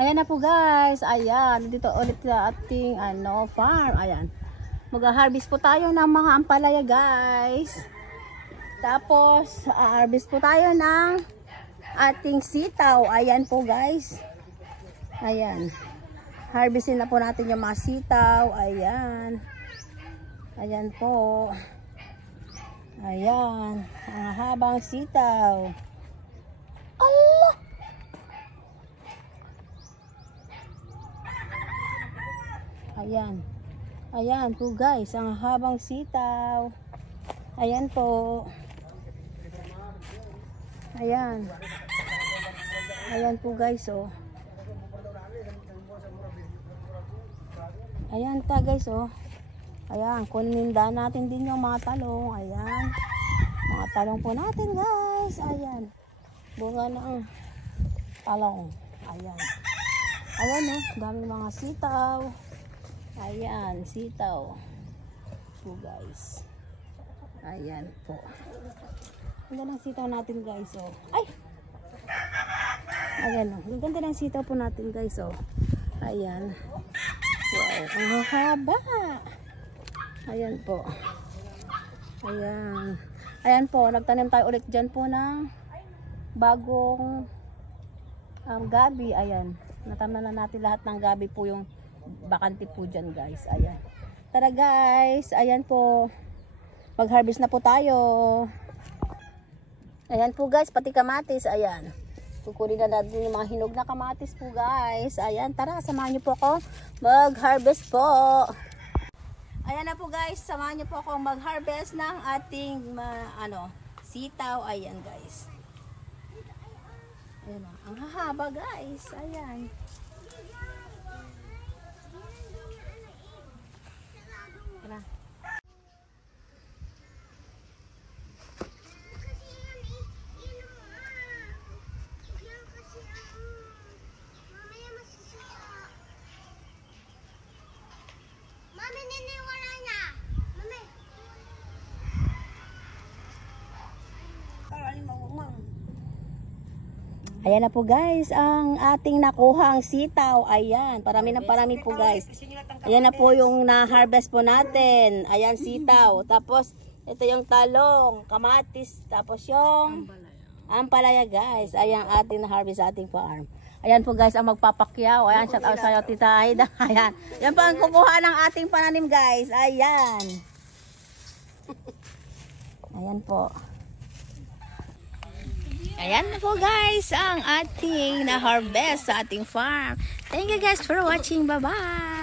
Ayan na po guys. Ayan. Dito ulit sa ating farm. Ayan. Mag-harvest po tayo ng mga ampalaya guys. Tapos, harvest po tayo ng ating sitaw. Ayan po guys. Ayan. Harvestin na po natin yung mga sitaw. Ayan. Ayan po. Ayan. Ang habang sitaw. Allah! Ayan. Ayan po guys. Ang habang sitaw. Ayan po. Ayan. Ayan po guys, oh. Ayan ta guys, oh. Ayan, kuninda natin din yung mga talong. Ayan. Mga talong po natin guys. Ayan. Bunga ng talong. Ayan. Ayan, oh. Daming mga sitaw. Ayan, sitaw. Po guys. Ayan po. Ang ganda ng sitaw natin guys, oh. Ay! Ayan, oh. Ang ganda ng sitaw po natin guys, oh. Ayan. Wow, ang haba. Ayan po. Ayan. Ayan po, nagtanim tayo ulit dyan po ng bagong gabi. Ayan. Natamnan na natin lahat ng gabi po yung bakante po dyan guys. Ayan. Tara guys. Ayan po. Mag-harvest na po tayo. Ayan po guys, pati kamatis. Ayan. Kukunin na natin yung mga hinog na kamatis po guys. Ayan, tara, samahan niyo po ako mag-harvest po. Ayan na po guys, samahan niyo po ako mag-harvest ng ating sitaw. Ayan guys. Ayan, ang hahaba guys. Ayan. Tara. Ayan na po guys, ang ating nakuhang sitaw. Ayan, parami ng parami po guys. Ayan na po yung na-harvest po natin. Ayan, sitaw. Tapos, ito yung talong, kamatis. Tapos yung ampalaya guys. Ayan, ating na-harvest sa ating farm. Ayan po guys, ang magpapakyaw. Ayan, shout out sa'yo, Tita Aida. Ayan, yan po ang kukuha ng ating pananim guys. Ayan. Ayan po. Ayan na po guys ang ating na-harvest sa ating farm. Thank you guys for watching. Bye-bye!